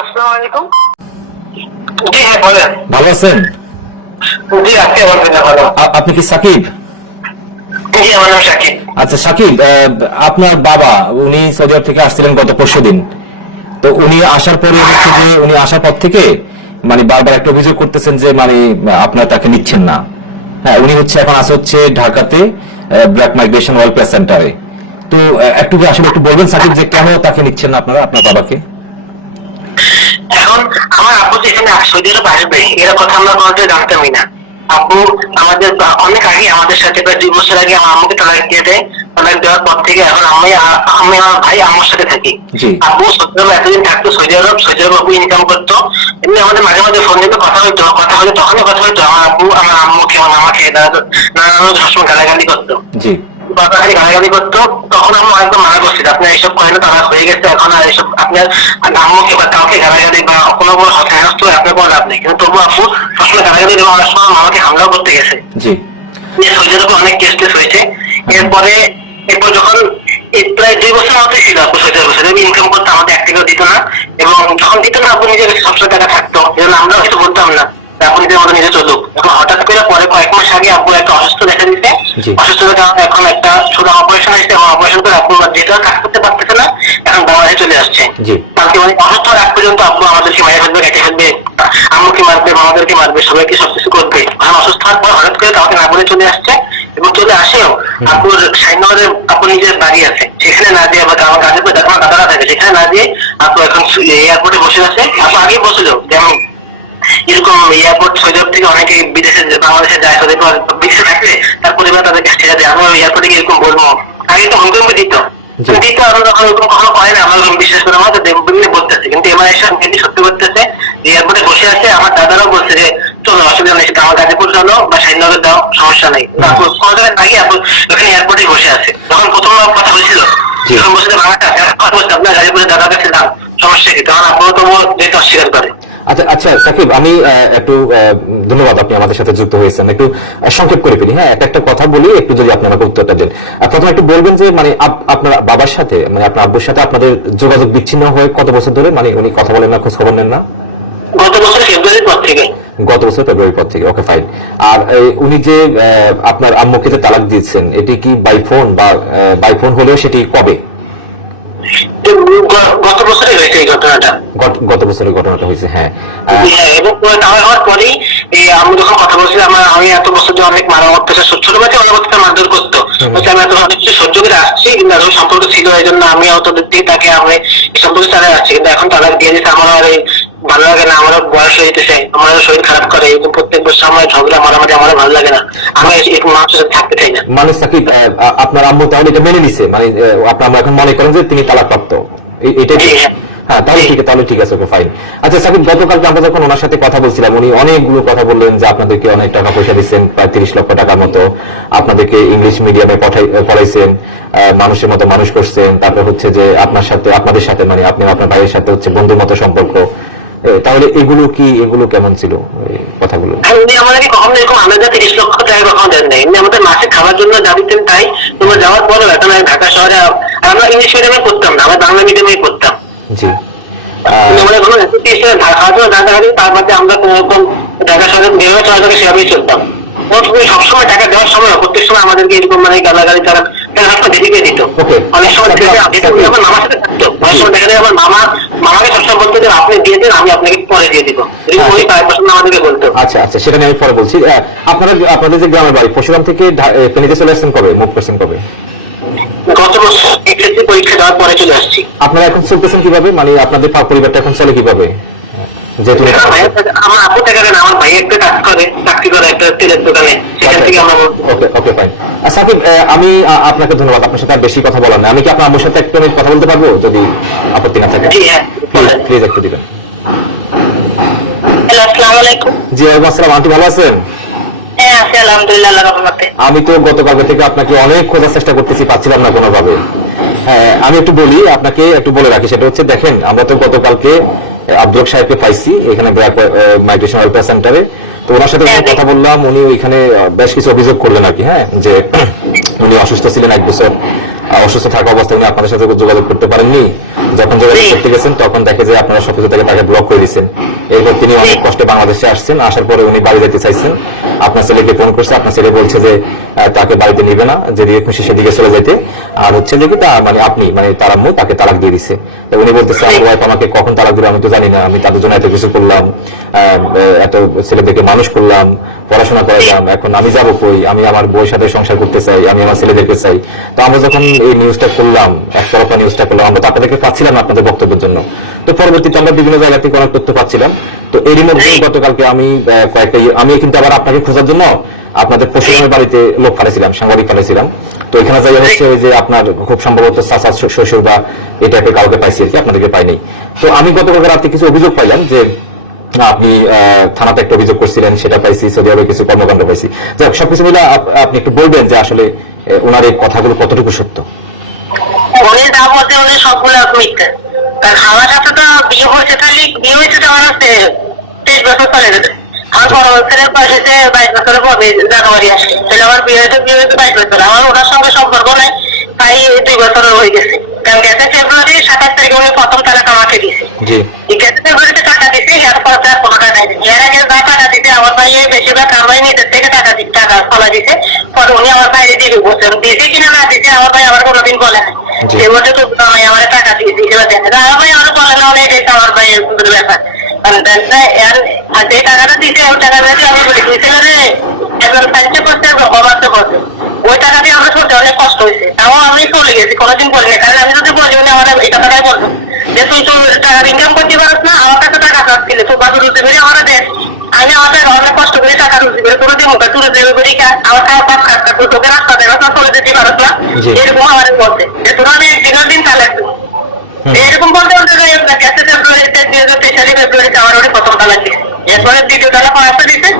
আসসালামু আলাইকুম। জি হ্যাঁ বলেন। ভালো আছেন? জি আজকে ভালো। আপনি কি সাকিব? জি আমার নাম শাকিব আচ্ছা সাকিব আপনার বাবা উনি সৌদি আরব থেকে আসছিলেন গত পরশু দিন। তো উনি আসার পরে হচ্ছে যে উনি আসার পর থেকে মানে বারবার একটা অভিযোগ করতেছেন যে মানে আপনার তাকে নিচ্ছেন না। হ্যাঁ উনি হচ্ছে এখন আসে হচ্ছে ঢাকাতে ব্ল্যাক মাইগ্রেশন ওয়েলফেয়ার সেন্টারে তো একটু আসলে একটু বলবেন সাকিব যে কেন তাকে নিচ্ছেন না আপনারা আপনার বাবাকে? এখন আমার আপু যে এখানে সৌদি আরব আসবে এর কথা আমরা কোনোদিন জানতামই না। আপু আমাদের অনেক আগে আমাদের সাথে প্রায় দুই বছর আগে আমার আম্মুকে তালাক দিয়ে দেয় তালাক দেওয়ার পর থেকে এখন আমি আমি আমার ভাই আম্মুর সাথে থাকি। আপু সৌদি আরব এতদিন থাকতো সৌদি আরব সৌদি আরব আপু ইনকাম করতো এমনি আমাদের মাঝে মাঝে ফোন দিতে কথা হইতো কথা হলে তখনই কথা হইতো আমার আপু আমার আম্মুকে আমার মামাকে দাদা নানা সবসময় গালাগালি করতো। জি গালাগালি করতো তখন আমি একদম মানা করছি আপনি এইসব করেন তারা হয়ে গেছে এখন আর এইসব আপনার আম্মুকে বা কাউকে গালাগালি বা কোনো কোনো হেনস্ত আপনার কোনো লাভ নেই। কিন্তু তবু আপু সবসময় গালাগালি এবং অনেক সময় মামাকে হামলাও করতে গেছে। সৌদির অনেক কেস টেস হয়েছে। এরপরে এরপর যখন প্রায় দুই বছর মতো ছিল আপু সৌদি আরবে সৌদি আরবে ইনকাম করতে আমাদের এক দিত না। এবং যখন দিত না আপু নিজের সবসময় টাকা থাকতো। আমরাও হয়তো বলতাম না। আপু নিজের মতো নিজে চলুক এখন হঠাৎ করে পরে কয়েক মাস আগে আপু একটা অসুস্থ দেখা দিতে। অসুস্থতার কারণে এখন একটা ছোট অপারেশন হয়েছে। এবং অপারেশন করে আপু যেটা কাজ করতে পারতেছে না এখন বাংলাদেশে চলে আসছে। কালকে মানে অসুস্থ রাখ পর্যন্ত আপু আমাদেরকে মেরে ফেলবে কেটে ফেলবে আম্মুকে মারবে মামাদেরকে মারবে সবাইকে সবকিছু করবে। এখন অসুস্থ হওয়ার পর হঠাৎ করে কাউকে না বলে চলে আসছে এবং চলে আসেও আপুর সাইনগরের আপু নিজের বাড়ি আছে। সেখানে না দিয়ে বা আমার কাছে আমার দাদারা থাকে। সেখানে না দিয়ে আপু এখন এয়ারপোর্টে বসে আছে। আপু আগে বসছিল যেমন এরকম এয়ারপোর্ট সৌদি থেকে অনেকে বিদেশে বাংলাদেশে যায় আরব বিদেশে থাকলে তার পরিবার তাদেরকে ছেড়ে দেয় আমি এয়ারপোর্টে গিয়ে এরকম বলব। আগে তো হুমকি দিত। দিত আমরা যখন ওরকম কখনো করে না আমরা বিশ্বাস করে বিভিন্ন বলতেছে। কিন্তু এবার মেয়েটি সত্যি করতেছে এয়ারপোর্টে বসে আছে আমার দাদারাও বলছে যে চলো অসুবিধা নেই আমার গাজীপুর চলো বা সাইনগর দাও সমস্যা নেই। কোনো জায়গায় ওখানে এয়ারপোর্টে বসে আছে যখন প্রথম কথা হয়েছিল জি। যখন বসে বাংলাটা আপনার গাজীপুরে দাদার কাছে যান সমস্যা কি? তখন আপু তো যেতে অস্বীকার করে। আচ্ছা আচ্ছা সাকিব আমি একটু ধন্যবাদ আপনি আমাদের সাথে যুক্ত হয়েছেন। একটু সংক্ষেপ করে ফেলি। হ্যাঁ একটা একটা কথা বলি একটু যদি আপনি আমাকে উত্তরটা দেন। প্রথমে একটু বলবেন যে মানে আপনার বাবার সাথে মানে আপনার আব্বুর সাথে আপনাদের যোগাযোগ বিচ্ছিন্ন হয়ে কত বছর ধরে? মানে উনি কথা বলেন না খোঁজ খবর নেন না? গত বছর ফেব্রুয়ারির পর থেকে। গত বছর ফেব্রুয়ারি পর থেকে ওকে ফাইন আর উনি যে আপনার আম্মুকে যে তালাক দিয়েছেন এটি কি বাই ফোন বা বাই ফোন হলেও সেটি কবে? গত বছরই হয়েছে এই ঘটনাটা। গত- বছরের ঘটনাটা হয়েছে হ্যাঁ। হ্যাঁ, এবং হওয়ার পরেই আমি যখন কথা বলছিলাম আমার আমি এত বছর ধরে অনেক মারা অত্যাচার ছোট বাচ্চা অনেক অত্যাচার মারধর করতো। হচ্ছে আমি এত অনেক কিছু সহ্য করে আসছি কিন্তু সম্পর্ক ছিল এই জন্য আমি অতদের থেকে তাকে আমি সম্পর্ক চালাই আসছি। কিন্তু এখন তারা দিয়ে দিচ্ছে আমার আর এই ভালো লাগে না আমারও বয়স হয়ে যেতেছে আমার শরীর খারাপ করে এরকম প্রত্যেক বছর আমার ঝগড়া মারামারি আমার ভালো লাগে না। আমি এরকম মানুষের সাথে থাকতে চাই না। মানে সাকিব আপনার আম্মু তাহলে এটা মেনে নিছে? মানে আপনার আম্মু এখন মনে করেন যে তিনি তালাকপ্রাপ্ত। এ- এটাই হ্যাঁ। হ্যাঁ তাহলে ঠিক তাহলে ঠিক আছে ওকে ফাইন আচ্ছা সাকিব গতকালকে আমরা যখন ওনার সাথে কথা বলছিলাম উনি অনেকগুলো কথা বললেন যে আপনাদেরকে অনেক টাকা পয়সা দিচ্ছেন প্রায় তিরিশ লক্ষ টাকার মতো। আপনাদেরকে ইংলিশ মিডিয়ামে পড়াইছেন মানুষের মতো মানুষ করছেন। তারপর হচ্ছে যে আপনার সাথে আপনাদের সাথে মানে আপনি আপনার ভাইয়ের সাথে হচ্ছে বন্ধুর মতো সম্পর্ক। তাহলে এগুলো কি এগুলো কেমন ছিল কথাগুলো? উনি আমাদেরকে কখনো এরকম আলাদা তিরিশ লক্ষ টাকা কখনো দেন নাই এমনি আমাদের মাসে খাওয়ার জন্য যা দিতেন তাই তোমরা যাওয়ার পরে এখন ঢাকা শহরে আমরা ইংলিশ মিডিয়ামে না আমরা বাংলা মিডিয়ামে জি। কিন্তু কোনো নেসেসিটি হিসেবে খাওয়ার জন্য হারি তার মধ্যে আমরা কোনো রকম ঢাকা শহরে বেরোয় চলা সেভাবেই চলতাম। তুমি সবসময় টাকা দেওয়ার সময় প্রত্যেক সময় আমাদেরকে এরকম মানে গালাগালি তারা দিত। অনেক সময় দেখা যায় আমার মামার সাথে থাকতো। অনেক সময় দেখা যায় আমার মামা মামাকে সবসময় বলতো যে আপনি দিয়ে দেন আমি আপনাকে পরে দিয়ে দিব। এরকম উনি কয়েক আমাদেরকে বলতো আচ্ছা আচ্ছা সেটা নিয়ে আমি পরে বলছি। আপনারা আপনাদের যে গ্রামের বাড়ি পশুরাম থেকে ফেনীতে চলে আসছেন কবে? মুখ করছেন কবে? গত বছর এসএসসি পরীক্ষা দেওয়ার পরে চলে আসছি। আপনারা এখন চলতেছেন কীভাবে? মানে আপনাদের পরিবারটা এখন চলে কীভাবে? যেহেতু আমার ভাইয়ের কাছে- আমার আপু টাকা দেন আমার ভাই একটা কাজ করে চাকরি করে একটা তেলের দোকানে। সেখান থেকে আমরা ওকে ওকে ফাইন সাকিব আমি আপনাকে ধন্যবাদ। আপনার সাথে আর বেশি কথা বলার না আমি কি আপনার আম্মুর সাথে একটু কথা বলতে পারব? যদি আপত্তি না থাকে। জি হ্যাঁ। প্লিজ একটু দিবেন। হ্যালো আসসালামু আলাইকুম। জি ওয়ালাইকুম আসসালাম। আন্টি ভালো আছেন? হ্যাঁ আছি আলহামদুলিল্লাহ আল্লাহর রহমতে। আমি তো গতকালকে থেকে আপনাকে অনেক খোঁজার চেষ্টা করতেছি পাচ্ছিলাম না কোনোভাবে। হ্যাঁ, আমি একটু বলি আপনাকে একটু বলে রাখি সেটা হচ্ছে দেখেন আমরা তো গতকালকে আব্দুল সাহেবকে পাইছি এখানে মাইগ্রেশন ওয়েলফেয়ার সেন্টারে তো ওনার সাথে কথা বললাম উনি ওইখানে বেশ কিছু অভিযোগ করলেন আর কি হ্যাঁ যে উনি অসুস্থ ছিলেন এক বছর। অসুস্থ থাকা অবস্থায় উনি আপনাদের সাথে যোগাযোগ করতে পারেননি। যখন যোগাযোগ করতে গেছেন তখন দেখে যে আপনারা সবকিছু থেকে তাকে ব্লক করে দিচ্ছেন এরপর তিনি অনেক কষ্টে বাংলাদেশে আসছেন। আসার পরে উনি বাড়ি যেতে চাইছেন। আপনার ছেলেকে ফোন করছে। আপনার ছেলে বলছে যে তাকে বাড়িতে নিবে না। যেদিকে খুশি সেদিকে চলে যেতে আর হচ্ছে যে মানে আপনি মানে তার আম্মু তাকে তালাক দিয়ে দিছে। তো উনি বলতেছে আমার ওয়াইফ আমাকে কখন তালাক দিবে আমি তো জানি না। আমি তাদের জন্য এত কিছু করলাম। আহ, এত ছেলেদেরকে মানুষ করলাম। পড়াশোনা করাইলাম এখন আমি যাব কই? আমি আমার বউয়ের সাথে সংসার করতে চাই আমি আমার ছেলেদেরকে চাই। তো আমরা যখন এই নিউজটা করলাম একতরফা নিউজটা করলাম আমরা তো আপনাদেরকে পাচ্ছিলাম আপনাদের বক্তব্যের জন্য। তো পরবর্তীতে আমরা বিভিন্ন জায়গা থেকে অনেক তথ্য পাচ্ছিলাম। তো এরই মধ্যে গতকালকে আমি কয়েকটা আমি কিন্তু আবার আপনাকে খোঁজার জন্য আপনাদের পশ্চিমের বাড়িতে লোক ফাটাইছিলাম সাংবাদিক ফাটাইছিলাম তো এখানে যাই হচ্ছে ওই যে আপনার খুব সম্ভবত চাচা শ্বশুর বা এই টাইপের কাউকে পাইছি আর কি আপনাদেরকে পাইনি। তো আমি গতকাল রাতে কিছু অভিযোগ পাইলাম যে আপনি আহ, থানাতে একটা অভিযোগ করছিলেন সেটা পাইছি সৌদি আরবে কিছু কর্মকাণ্ড পাইছি। যাক সবকিছু মিলে আপনি একটু বলবেন যে আসলে ওনার এই কথাগুলো কতটুকু সত্য? উনি যা বলছে উনি সবগুলো মিথ্যা। কারণ আমার সাথে তো বিয়ে হয়েছে তাহলে বিয়ে হয়েছে তো আমার তেইশ বছর চলে যাবে আমার বড় ছেলের বয়স বাইশ বছরের পরে জানুয়ারি আসে। তাহলে আমার বিয়ে হয়েছে বিয়ে হয়েছে বাইশ বছর। আমার ওনার সঙ্গে সম্পর্ক নাই তাই দুই বছর হয়ে গেছে। কারণ গেছে ফেব্রুয়ারি সাতাশ তারিখে উনি প্রথম তালাক আমাকে দিয়েছে। জি। গেছে ফেব্রুয়ারিতে টাকা দিতে এর পর তার কোনো টাকা নেই। এর আগে যা টাকা দিতে আমার ভাই বেশিরভাগ কামাই নিজের থেকে টাকা দিতে টাকা ফলা দিতে পরে উনি আমার বাইরে দিবে বলছেন দিতে কিনা না দিতে আমার ভাই আমার কোনোদিন বলে না সে বলছে তো আমি আমার টাকা দিয়ে দিতে বা দেখে আমার ভাই আমার বলে না অনেক এটা আমার ভাইয়ের ব্যাপার। আর যে টাকাটা দিতে ওই টাকা দিয়ে আমি বলি ছেলে রে একজন সাহায্য করছে অবাধ্য করছে ওই টাকা দিয়ে আমরা শুনতে অনেক কষ্ট হয়েছে। তাও আমি চলে গেছি কোনোদিন বলিনি কারণ আমি যদি বলি উনি আমার এই কথাটাই বলব। যে তুই তো টাকা ইনকাম করতে পারিস না আমার কাছে টাকা চাচ্ছিলে তো বাবু রুজি বেরিয়ে আমার দেশ আমি আমাদের অনেক কষ্ট করে টাকা রুজি করে করে দিব তুলে দেবে বেরিয়ে আমার খাওয়া পাপ খাচ্ছা তুই তোকে রাস্তা দেখা না চলে যেতে পারিস না। এরকম আমার বলছে। যে তোর আমি দিনের দিন তাহলে এরকম বলতে বলতে গেছে ফেব্রুয়ারিতে দুই হাজার তেইশ ফেব্রুয়ারিতে আমার ওই প্রথম তালাক দিচ্ছে এরপরে দ্বিতীয় তালাক পাঁচটা দিচ্ছে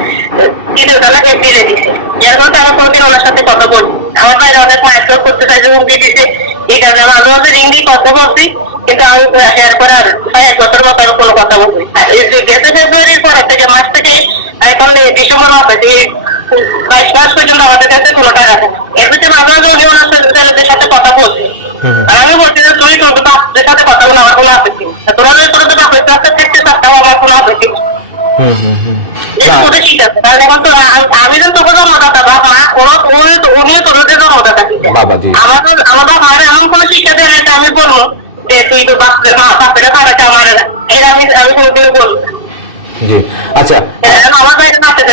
তৃতীয় তালাক এপ্রিলে দিচ্ছে এর মধ্যে আমার কোনোদিন ওনার সাথে কথা বলছি আমার বাইরে অনেক মাইক্রো করতে চাইছে হুমকি দিচ্ছে ঠিক আছে আমি মাঝে মাঝে রিং দিয়ে কথা বলছি কিন্তু আমি এরপরে আর প্রায় এক বছর মতো আমি কোনো কথা বলছি আর এই যে গেছে ফেব্রুয়ারির পরে থেকে মাস থেকে এখন ডিসেম্বর মাস আছে বাইশ মাস পর্যন্ত আমাদের কাছে কোনো টাকা নেই। এর ভিতরে মাঝে মাঝে উনি ওনার সাথে ছেলেদের সাথে কথা বলছি। আর আমি বলছি যে তুই তোর বাপদের সাথে কথা বলে আমার কোনো আপত্তি তোরা যদি তোর তো বাপের সাথে থাকতে চাস, আমার কোনো আপত্তি। হুম হুম হুম। এটা ঠিক আছে। কারণ এখন তো আমি তো তোকে জন্মদাতা, বাপ মা, ওরা- উনিও উনিও তোদের জন্মদাতা ঠিক আছে। বাবা, জি। আমাদের আমার এমন কোনো শিক্ষা দেয় না আমি বলব যে তুই তো বাপ মা বাপেরা খাওয়াটা আমার এটা আমি আমি কোনোদিনও বলব জি আচ্ছা এখন আমার বাইরে না পেতে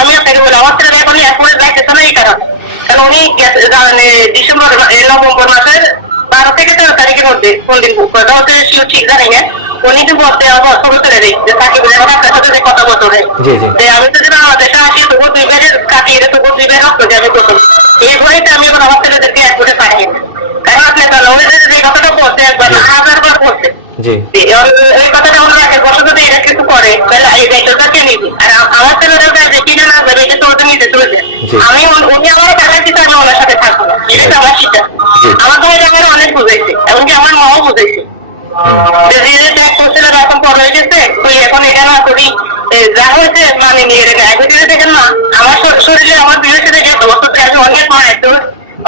আমি আপনাকে বলি, আমার ছেলে এখন এক মাস যাইতেছে না এই কারণে। কারণ উনি জানেন, ডিসেম্বর নভেম্বর মাসের বারো থেকে তেরো তারিখের মধ্যে কোন দিন বুক করে হচ্ছে ঠিক জানি না উনি তো বলতে আমার শুরু করে দিই যে আমার আপনার সাথে যে কথা বলতে। যে আমি যদি বাংলাদেশে আসি তবু দুই বেড়ের কাটিয়ে তবু দুই বেড়ে রক্ত আমি প্রথম। এই ভয়েতে আমি এখন আমার ছেলেদেরকে এক করে পাঠিয়ে। কারণ আপনি তাহলে উনি যে যে কথাটা বলছে একবার হাজার বার বলছে। এই কথাটা ওনারা এক বছর যদি এটা কিছু করে তাহলে এই দায়িত্বটা কে নিবে আর আ- আমার ছেলেরা যাবে কিনা না যাবে এটা তো ওদের নিতে চলছে জি। আমি উন- উনি আমার টাকা দিতে আমি ওনার সাথে থাকব না। এটা তো আমার সিদ্ধান্ত জি। আমার ভাই আমার অনেক বুঝাইছে এমনকি আমার মাও বুঝাইছে যে যে যে ত্যাগ করছিলাম এখন বড় হয়ে গেছে তুই এখন এটা না করি এ, যা হয়েছে মানে নিয়ে রেখে এখন যদি দেখেন না আমার শরীরে আমার বিয়ের সাথে যে ওষুধ খাইছে অনেক মায়ের দোষ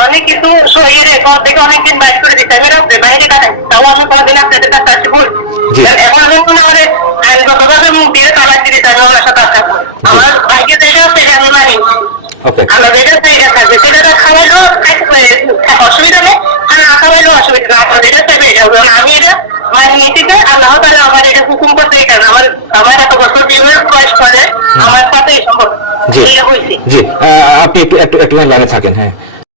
অনেক কিছু শরীরে ঘর থেকে অনেকদিন বাইর করে দিতে আমি রাখতে বাইরে কাটাই তাও আমি কোনোদিন আপনাদের কাছে আসি। কারণ এখন যখন আমাদের আইনগতভাবে মুখ দিয়ে তালাক দিতে আমি ওনার সাথে আসা আমার ভাইকে দেখে সেটা আমি। মানি আমরা যেটা সেইটা থাকবে সেটা অসুবিধা নেই। আর না খাওয়াইলেও অসুবিধা নেই। আপনার যেটা চাইবে এটা আমি এটা মানে নীতিতে আল্লাহ তাহলে আমার এটা হুকুম করতে কারণ। আমার আমার এত বছর জীবনের বয়স করে আমার সাথে এই সম্পর্ক। জি। জি। আপনি একটু একটু লাইনে থাকেন হ্যাঁ।